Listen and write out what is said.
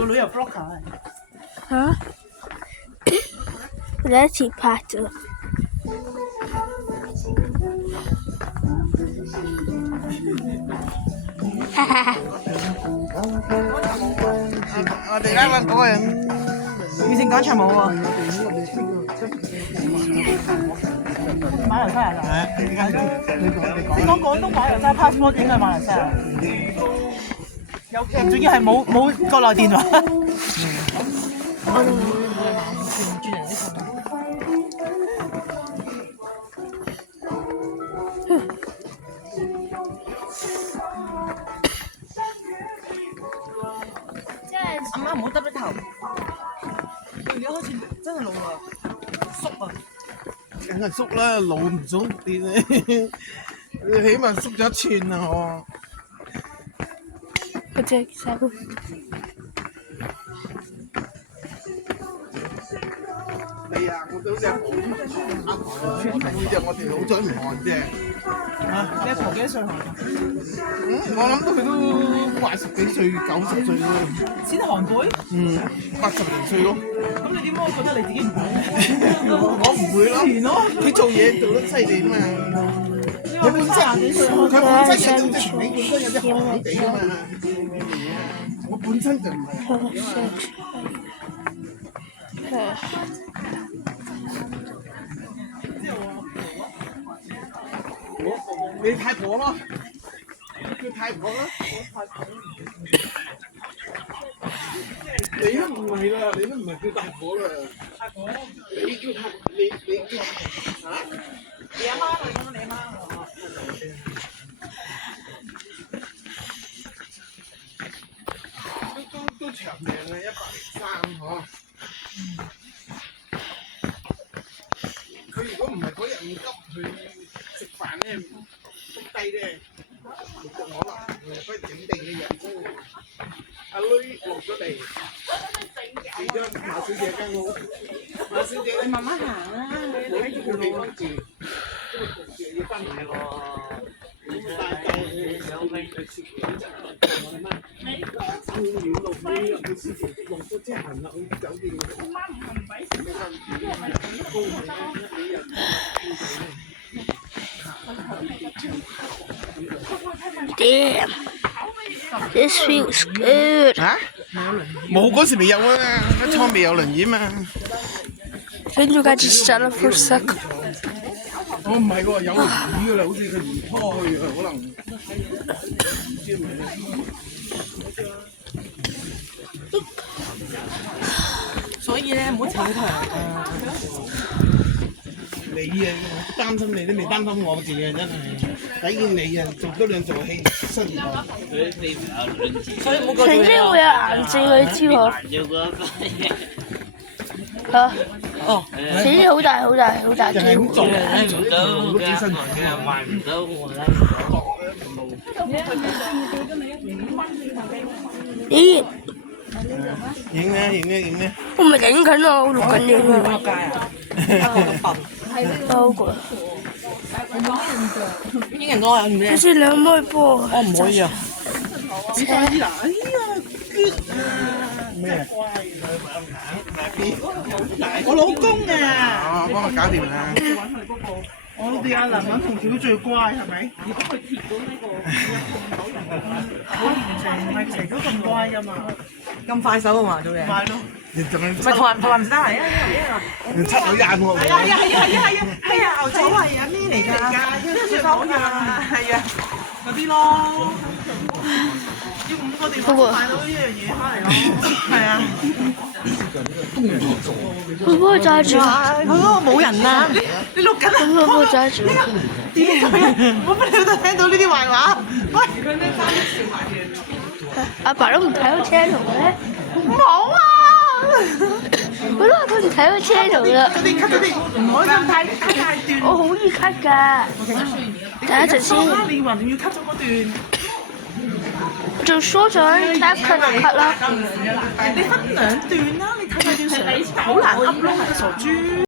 個女又 blocker 嚇！我第一次拍咗。哈哈哈！我哋啱啱嗰個人以前廣場舞喎。馬來西亞㗎。你講廣東馬來西亞 passport 應該係馬來西亞。有劇仲要係冇國內電話。阿媽唔好耷低頭，而家開始真係老啦，縮啊！梗係縮啦，老唔縮啲咧，你起碼縮咗一寸啊！我隻手。你啊，我都隻阿妹就我哋老咗唔看啫。啊！你阿婆幾多歲學？我諗到佢都80幾歲、90歲咯。先韓輩？80零歲咯。咁你點解覺得你自己唔會咧？我唔會咯。佢做嘢做得犀利嘛。佢本身有種情味，本身有啲韓韓地啊嘛。我本身就唔係。你太婆咯，叫太婆啦，你都唔係啦，你都唔係叫太婆啦，你叫太，你叫嚇？你阿媽嚟㗎嘛？你阿媽都長命啊，103嗬。佢如果唔係嗰日唔急去食飯咧，縮低咧，可能佢整定嘅人工。阿女落咗地，住咗馬小姐間屋。馬小姐，你慢慢行啦，你睇住佢地方住，因為要翻買喎。但係有咩嘅事情就我哋乜？走遠路呢個事情落咗即係行啦，去酒店。媽唔係唔俾食嘅，因為高你人。Damn, this feels good. 嚇？冇嗰時未有啊，一初未有輪椅嘛。跟住架住上啦 for a sec。我唔係喎，有輪椅㗎啦，好似佢唔拖去啊，可能。唔知係咪咧？所以咧唔好逞強啊！你啊，我擔心你都未擔心我自己啊，真係。睇見你啊，做多兩做戲辛苦。所以唔好過肯定會有眼症佢知喎。嚇！哦，死啲好大好大好大機會。做都幾辛苦嘅，賣唔到我啦。咦？影啊影啊影啊！我唔係影緊啊，我錄緊影啊。街啊！咁笨，包過。影人多有唔咩？先兩妹波。我唔可以啊！你快啲啦！哎呀，咩？我老公啊！啊，幫我搞掂啦！我哋阿林文同小最乖係咪？如果佢貼到呢個，我唔係成都咁乖㗎嘛。咁快手啊嘛，做嘢。咪咯。你仲係唔係同人唔得嚟啊！你七女眼喎？係啊！牛仔係啊咩嚟㗎？雪糕㗎，係啊，嗰啲咯。要5個電話買到呢樣嘢翻嚟咯。係啊。佢幫我揸住。佢嗰個冇人啊！你錄緊啊？佢幫我揸住。點解我不嬲都聽到呢啲壞話？喂！阿爸都唔睇到 channel 嘅咧。冇啊！我都話佢唔睇到 channel 啦。嗰啲 cut 嗰啲，唔可以咁太段。我好易 cut 㗎。等一陣先。你話你要 cut 咗嗰段。做疏咗 tap cut 就 cut 啦。你分2段啦，你睇下段成好難 up 咯，傻豬。